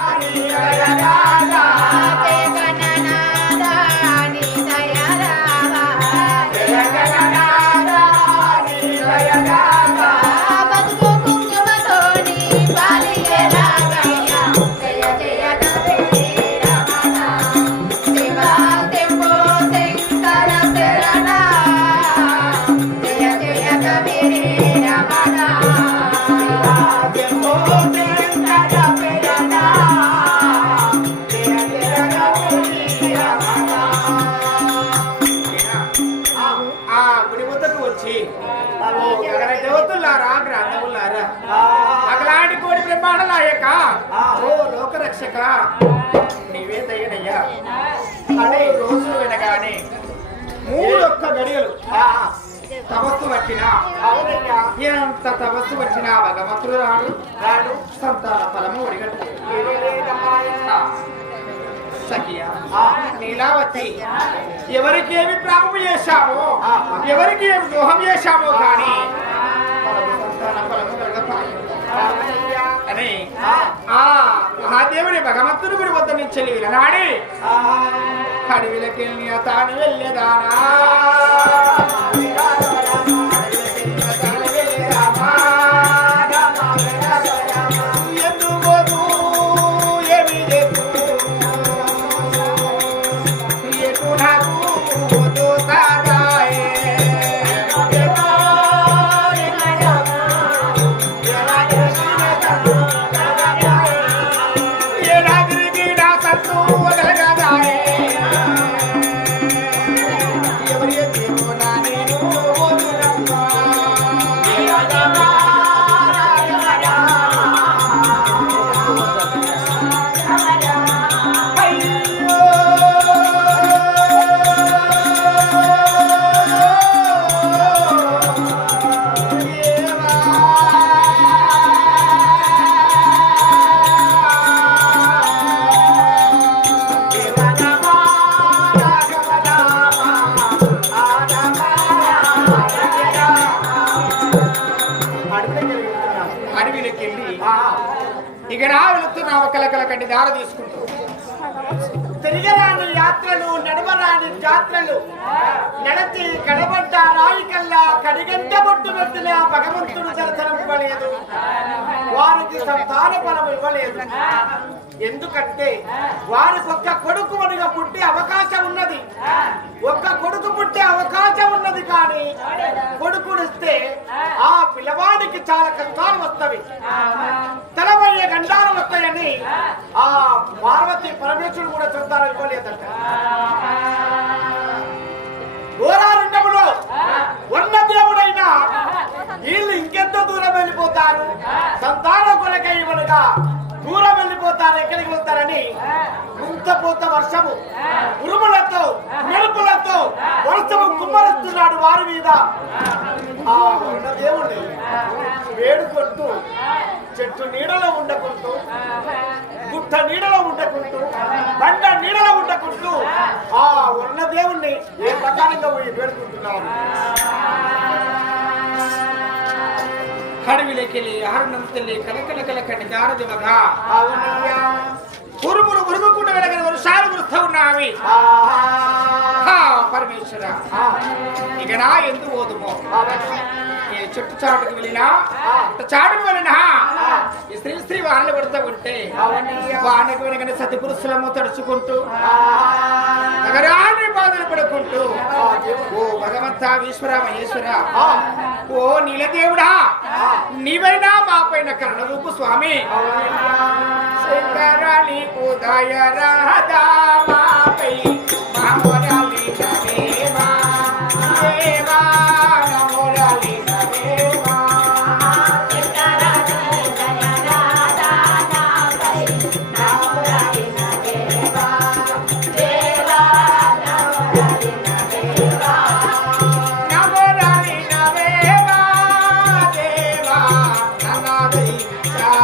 ఆ వచ్చి. గగన దేవతలారా గ్రంథములారా అగలాంటి కోడి బ్రహ్మాండ నాయక. ఓ లోకరక్షక. నీవే దయ్యనయ్యా అనే రోజులు వినగానే మూడొక్క గడియలు. తపస్సు వచ్చిన ఎంత తపస్సు వచ్చిన భగవంతుడు రాడు. రాడు. సంతాన ఫలము ఒడిగట్టు. నీలావతి ఎవరికి ఏమి ప్రాపం చేశామో ఎవరికి ఏమి ద్రోహం చేశామో కానీ. అని ఆ. మహాదేవుని భగవంతుని గుడి వద్ద నుంచి వెళ్ళనాడి అడవిలకెళ్ళి తాను వెళ్ళేదానా? ఒక దార తీసుకుంటూ తిరగరాని యాత్రలు నడవరాని జాత్రలు నడచి కడబడ్డ రాయి కల్లా కడిగంట బొట్టు పెట్టిన భగవంతుడు దర్శనం ఇవ్వలేదు. వారికి సంతాన బలం ఇవ్వలేదు. ఎందుకంటే వారికి ఒక్క కొడుకు వనిగా పుట్టే అవకాశం ఉన్నది. వెళ్తారు సంతానం కొలకై ఇవ్వనుగా దూరం వెళ్ళిపోతారు ఎక్కడికి వెళ్తారని ముంతపోత వర్షము. ఉరుములతో మెరుపులతో వర్షము కుమ్మరిస్తున్నాడు వారి మీద. ఆ ఉన్న దేవుణ్ణి వేడుకుంటూ చెట్టు నీడలో ఉండకుంటూ గుట్ట నీడలో ఉండకుంటూ బండ నీడలో ఉండకుంటూ ఆ ఉన్న దేవుణ్ణి ఏ ప్రకారంగా పోయి వేడుకుంటున్నారు? తెల్లి కలకల కలకండి దారది మగా అవునయ్యా. ఉరుములు ఉరుముకుండా వెనకని వర్షాలు కురుస్తూ ఉన్నావి పరమేశ్వర. ఇక నా ఎందు ఓదుమో. ఏ చెట్టు చాటుకు వెళ్ళినా చాటుకు వెళ్ళినా ఈ స్త్రీ స్త్రీ వానలు పడుతూ ఉంటే. వానకు వెనకని సతి పురుషులము తడుచుకుంటూ. నగరాన్ని బాధలు పడుకుంటూ ఓ భగవంత ఈశ్వర మహేశ్వర ఓ నీలదేవుడా నీవైనా మా పైన కరుణ రూపు స్వామి. శంకర నీకు దయ రాదా మాపై Tchau.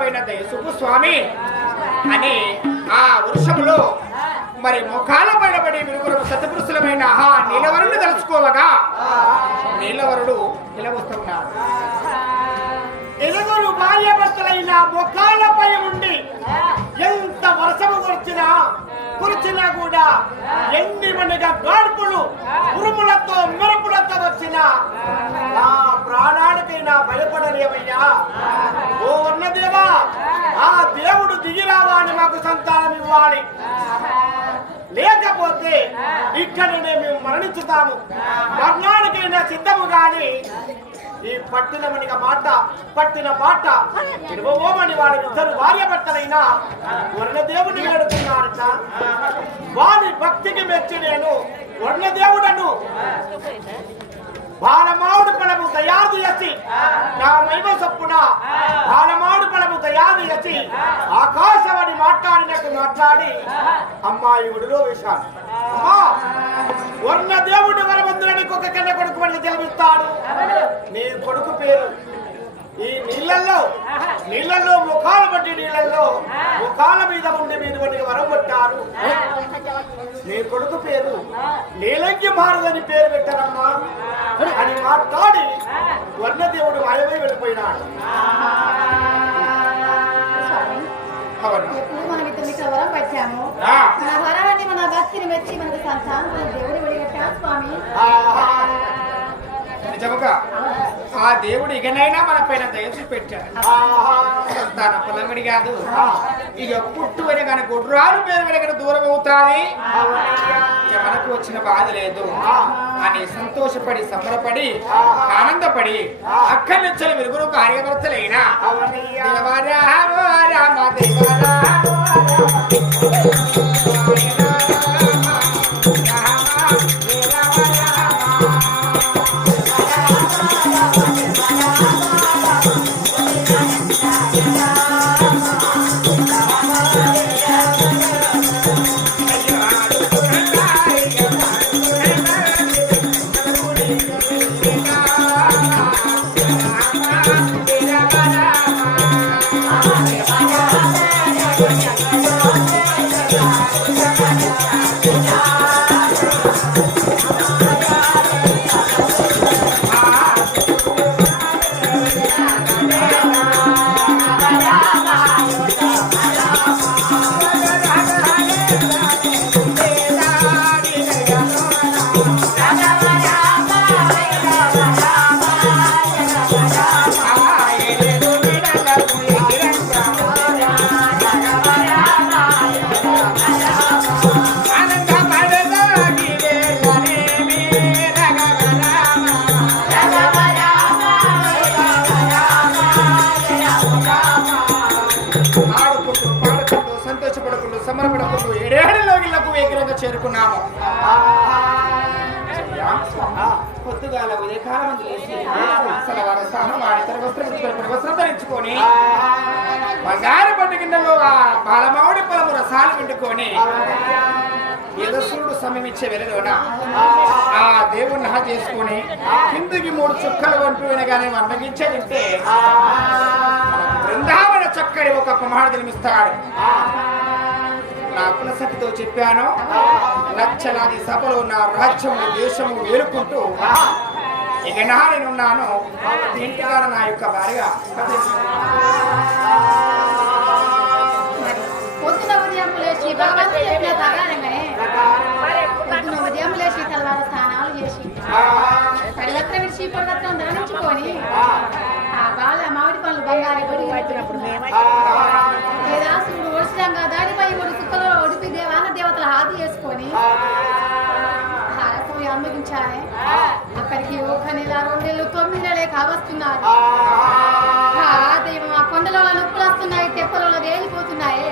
దయసుకు స్వామి అని ఆ వృక్షములో మరి ముఖాల పైన పడి విరుగురు సతపురుషులమైన ఆ నీలవరుడు తలుచుకోవగా నీలవరుడు నిలవస్తున్నాడు ఎలుగురు భార్యాభర్తలైన ముఖాలపై ఉండి ఎంత వర్షము కురిచినా కురిచినా కూడా ఎన్ని మనగా గాడుపులు ఉరుములతో మెరుపులతో వచ్చిన నా ప్రాణానికైనా భయపడలేవయ్యా ఓ ఉన్నదేవా ఆ దేవుడు దిగిరావా మాకు సంతానం ఇవ్వాలి. లేకపోతే ఇక్కడనే మేము మరణించుతాము. మరణానికైనా సిద్ధము గాని ఈ పట్టినమనిగా మాట పట్టిన మాట ఇడవమని వారి ఇద్దరు భార్య భర్తలైనా వర్ణదేవుని వేడుకున్నారట. వారి భక్తికి మెచ్చి నేను వర్ణదేవుడను. బాలమావుడు పలము తయారు చేసి నా మైమ చొప్పున బాలమావుడు పలము తయారు చేసి ఆకాశవాణి మాట్లాడినట్టు మాట్లాడి అమ్మాయి ఒడిలో వేశాను అమ్మా వర్ణ దేవుడు వరబంధులని ఒక కన్న కొడుకు మనకి జన్మిస్తాడు. నీ కొడుకు పేరు ఈ నీళ్ళల్లో నీళ్ళల్లో ముఖాలు బట్టి నీళ్ళల్లో ముఖాల మీద ఉండి మీద వాడికి వరం కొట్టారు నీ కొడుకు పేరు నీలంకి మారదని పేరు పెట్టారమ్మా. అని మాట్లాడి వర్ణదేవుడు మాయమై వెళ్ళిపోయినాడు. మనం వరాన్ని మన భక్తిని మెచ్చి మనకు సంతానం దేవుడు వెలిగట్టాడు స్వామి. నిజముగా ఆ దేవుడు ఇకనైనా మన పైన దయచి పెట్టాడు. సంతాన పొలమిడి కాదు. ఇక పుట్టు వెనకని గుడ్రాలు పేరు వెనకని దూరం అవుతాది ఇక మనకు వచ్చిన బాధ లేదు. అని సంతోషపడి సంబరపడి ఆనందపడి అక్కడి నుంచి విరుగురు కార్యకర్తలైన. దేవరామ రామ దేవరామ చేరుకున్నాము. పొద్దుగాల ఉదయకాలం లేచి సలవార స్నానం ఆడి వస్త్రం ఇచ్చుకొని వస్త్రం ధరించుకొని బంగారు పండు గిన్నెలో ఆ బాలమావుడి పొలము రసాలు వండుకొని యదసుడు సమయమిచ్చే వెలుగున ఆ దేవుణ్ణి హా చేసుకొని కిందికి మూడు చుక్కలు వంటూ వినగానే వర్ణగించే తింటే బృందావన చక్కడి ఒక కుమారుడు నిర్మిస్తాడు నా చెప్పాను. లక్షలాది సభలు నా రాజ్యము దేశము వేలుకుంటూ ఇక నా నేనున్నాను ఇంటికాడ నా యొక్క భార్య పొద్దున ఉదయం లేచి భగవంతుడు చెప్పిన పొద్దున ఉదయం లేచి తెల్లవారు స్నానాలు చేసి పరిగత్ర విడిచి పరిగత్రం ధరించుకొని ఆ బాల మామిడి పనులు బంగారు గుడి పెట్టినప్పుడు అక్కడికి ఒక నెల రెండు నెలలు తొమ్మిది నెలలే కావస్తున్నారు ఆ దైవం ఆ కొండలలో నొప్పులు వస్తున్నాయి తెప్పలలో వేలిపోతున్నాయి.